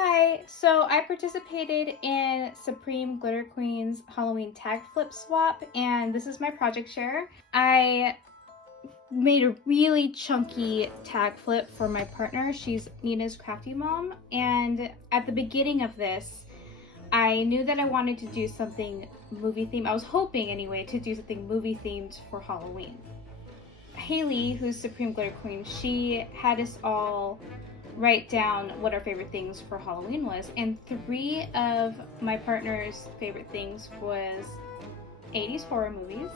Hi, so I participated in Supreme Glitter Queen's Halloween tag flip swap, and this is my project share. I made a really chunky tag flip for my partner. She's Nina's crafty mom, and at the beginning of this, I knew that I wanted to do something movie themed. I was hoping anyway to do something movie themed for Halloween. Haley, who's Supreme Glitter Queen, she had us all write down what our favorite things for Halloween was, and three of my partner's favorite things was 80s horror movies,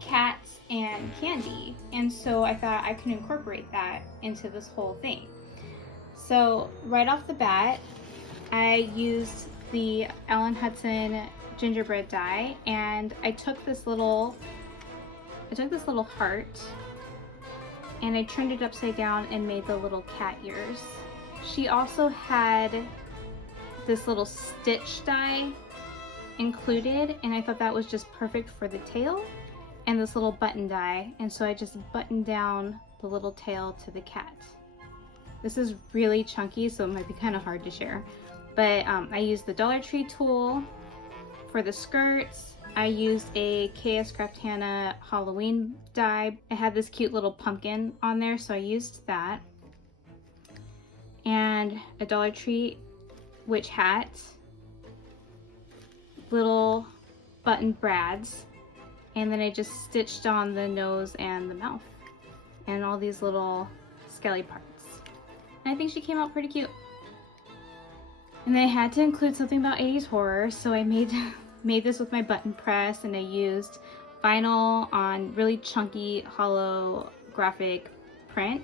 cats, and candy. And so I thought I could incorporate that into this whole thing. So right off the bat, I used the Ellen Hudson gingerbread die, and I took this little heart and I turned it upside down and made the little cat ears. She also had this little stitch die included, and I thought that was just perfect for the tail, and this little button die, and so I just buttoned down the little tail to the cat. This is really chunky, so it might be kind of hard to share, but I used the Dollar Tree tool for the skirts. I used a KS Craft Hannah Halloween die. I had this cute little pumpkin on there, so I used that. And a Dollar Tree witch hat, little button brads, and then I just stitched on the nose and the mouth, and all these little skelly parts. And I think she came out pretty cute. And then I had to include something about 80s horror, so I made this with my button press, and I used vinyl on really chunky holographic print.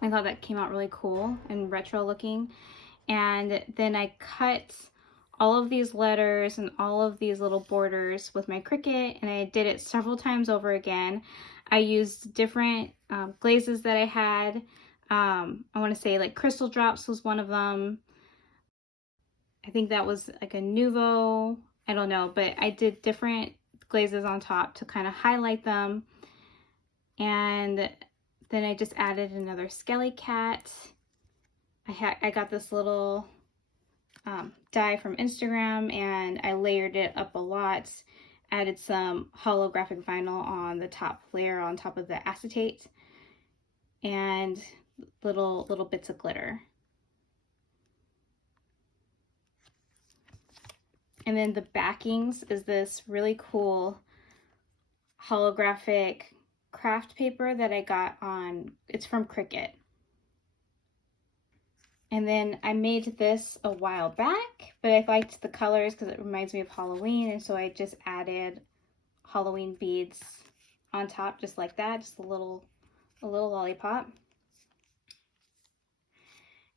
I thought that came out really cool and retro looking. And then I cut all of these letters and all of these little borders with my Cricut, and I did it several times over again. I used different glazes that I had. I want to say like Crystal Drops was one of them. I think that was like a Nouveau. I don't know, but I did different glazes on top to kind of highlight them. And then I just added another skelly cat. I got this little die from Instagram, and I layered it up a lot. Added some holographic vinyl on the top layer on top of the acetate, and little bits of glitter. And then the backings is this really cool holographic craft paper that I got it's from Cricut. And then I made this a while back, but I liked the colors because it reminds me of Halloween, and so I just added Halloween beads on top just like that, just a little lollipop.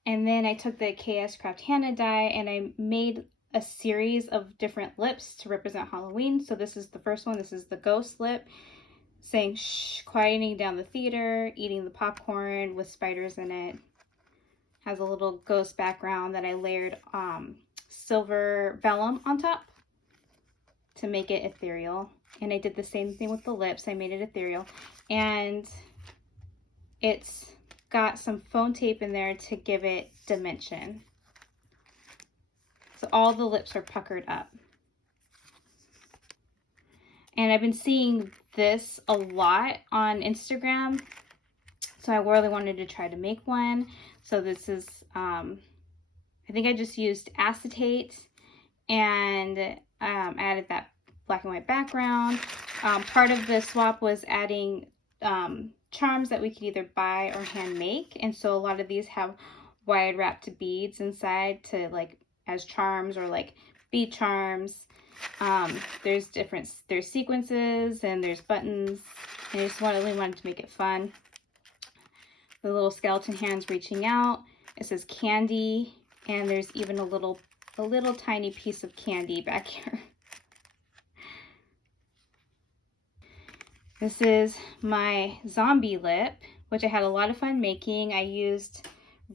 And then I took the KS Craft Hannah die and I made a series of different lips to represent Halloween. So this is the first one. This is the ghost lip, saying shh, quieting down the theater, eating the popcorn with spiders in it. Has a little ghost background that I layered silver vellum on top to make it ethereal. And I did the same thing with the lips. I made it ethereal, and it's got some foam tape in there to give it dimension. So all the lips are puckered up. And I've been seeing this a lot on Instagram, so I really wanted to try to make one. So this is, I think I just used acetate and added that black and white background. Part of the swap was adding charms that we could either buy or hand make, and so a lot of these have wide wrapped beads inside to like as charms or like bead charms. There's sequences and there's buttons, and I just really wanted to make it fun. The little skeleton hands reaching out. It says candy, and there's even a little tiny piece of candy back here. This is my zombie lip, which I had a lot of fun making. I used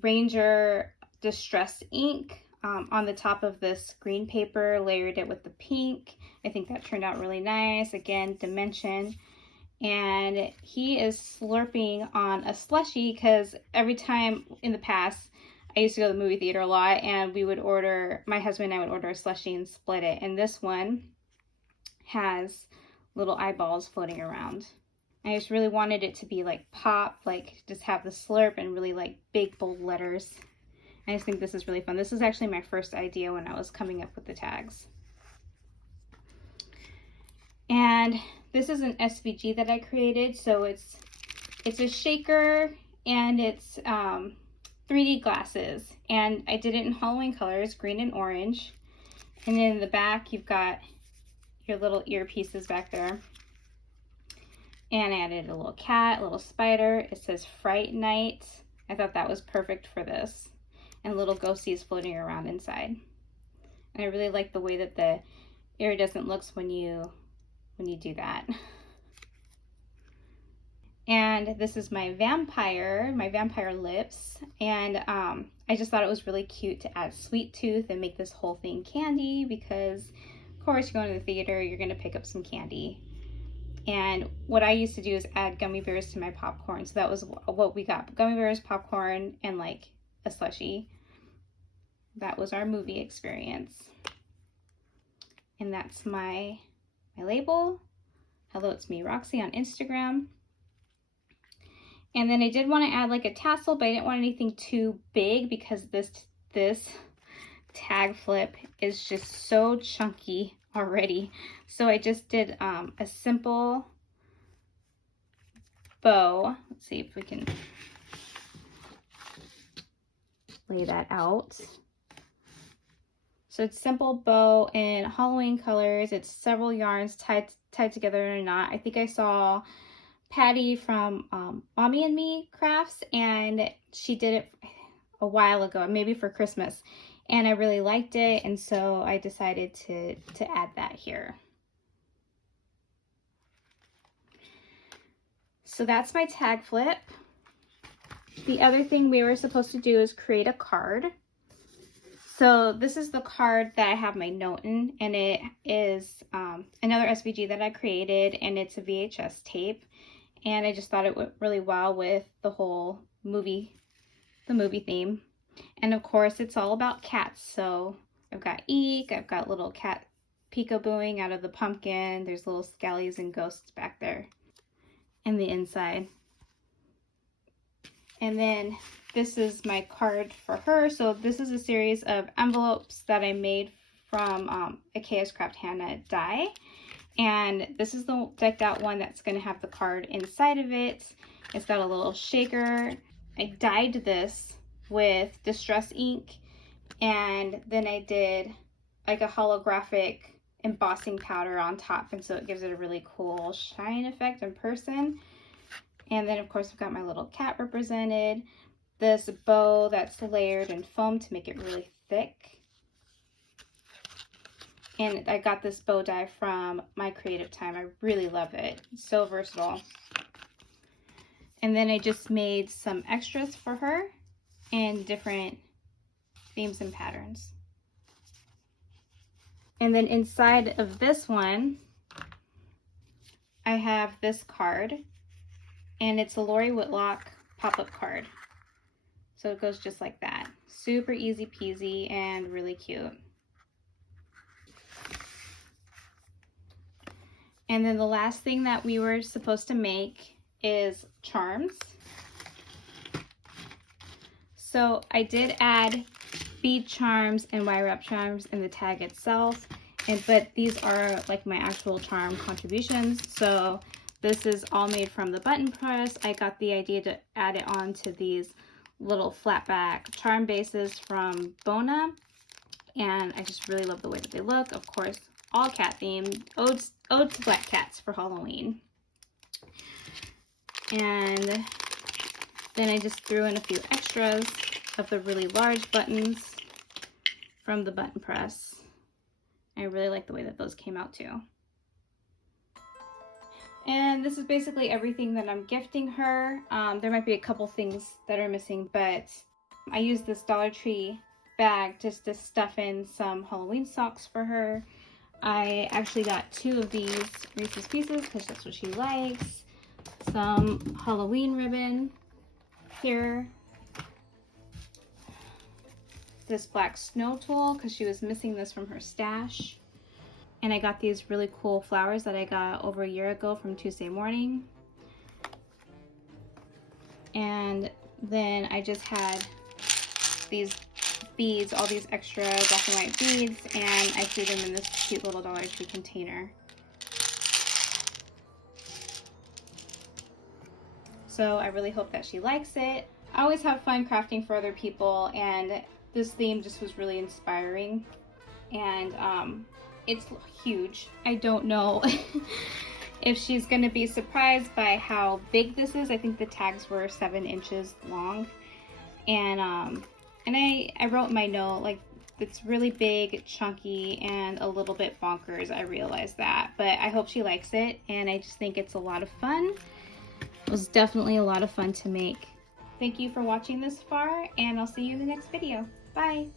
Ranger Distress ink on the top of this green paper, layered it with the pink. I think that turned out really nice. Again, dimension. And he is slurping on a slushie because every time in the past I used to go to the movie theater a lot, and we would order, my husband and I would order a slushie and split it. And this one has little eyeballs floating around. I just really wanted it to be like pop, like just have the slurp and really like big bold letters. I just think this is really fun. This is actually my first idea when I was coming up with the tags. And this is an SVG that I created. So it's a shaker, and it's 3D glasses, and I did it in Halloween colors, green and orange. And then in the back you've got your little earpieces back there, and I added a little cat, a little spider. It says Fright Night. I thought that was perfect for this, and little ghosties floating around inside. And I really like the way that the iridescent looks when you do that. And this is my vampire lips. And I just thought it was really cute to add sweet tooth and make this whole thing candy, because of course you're going to the theater, you're going to pick up some candy. And what I used to do is add gummy bears to my popcorn. So that was what we got, gummy bears, popcorn, and like a slushie. That was our movie experience. And that's my label. Hello, it's me, Roxy, on Instagram. And then I did want to add like a tassel, but I didn't want anything too big because this tag flip is just so chunky already. So I just did a simple bow. Let's see if we can lay that out. So it's simple bow in Halloween colors. It's several yarns tied together in a knot. I think I saw Patty from Mommy and Me Crafts, and she did it a while ago, maybe for Christmas, and I really liked it, and so I decided to add that here. So that's my tag flip. The other thing we were supposed to do is create a card. So this is the card that I have my note in, and it is another SVG that I created, and it's a VHS tape. And I just thought it went really well with the whole movie, the movie theme. And of course, it's all about cats. So I've got Eek, I've got little cat peekabooing out of the pumpkin. There's little skellies and ghosts back there and the inside. And then this is my card for her. So this is a series of envelopes that I made from a KS Craft Hannah die. And this is the decked out one that's going to have the card inside of it. It's got a little shaker. I dyed this with distress ink, and then I did like a holographic embossing powder on top, and so it gives it a really cool shine effect in person. And then of course I've got my little cat represented. This bow that's layered in foam to make it really thick. And I got this bow die from My Creative Time. I really love it. It's so versatile. And then I just made some extras for her in different themes and patterns. And then inside of this one, I have this card. And it's a Lori Whitlock pop-up card. So it goes just like that. Super easy peasy and really cute. And then the last thing that we were supposed to make is charms. So I did add bead charms and wire wrap charms in the tag itself, but these are like my actual charm contributions. So this is all made from the button press. I got the idea to add it on to these little flat back charm bases from Bona, and I just really love the way that they look. Of course, all cat themed, odes to black cats for Halloween. And then I just threw in a few extras of the really large buttons from the button press. I really like the way that those came out too. And this is basically everything that I'm gifting her. There might be a couple things that are missing, but I used this Dollar Tree bag just to stuff in some Halloween socks for her. I actually got 2 of these Reese's Pieces because that's what she likes. Some Halloween ribbon here. this black snow tulle because she was missing this from her stash. And I got these really cool flowers that I got over a year ago from Tuesday Morning. And then I just had these beads, all these extra black and white beads, and I threw them in this cute little Dollar Tree container. So I really hope that she likes it. I always have fun crafting for other people, and this theme just was really inspiring. And it's huge. I don't know if she's gonna be surprised by how big this is. I think the tags were 7 inches long. And I wrote in my note, like, it's really big, chunky, and a little bit bonkers. I realized that, but I hope she likes it, and I just think it's a lot of fun. It was definitely a lot of fun to make. Thank you for watching this far, and I'll see you in the next video. Bye!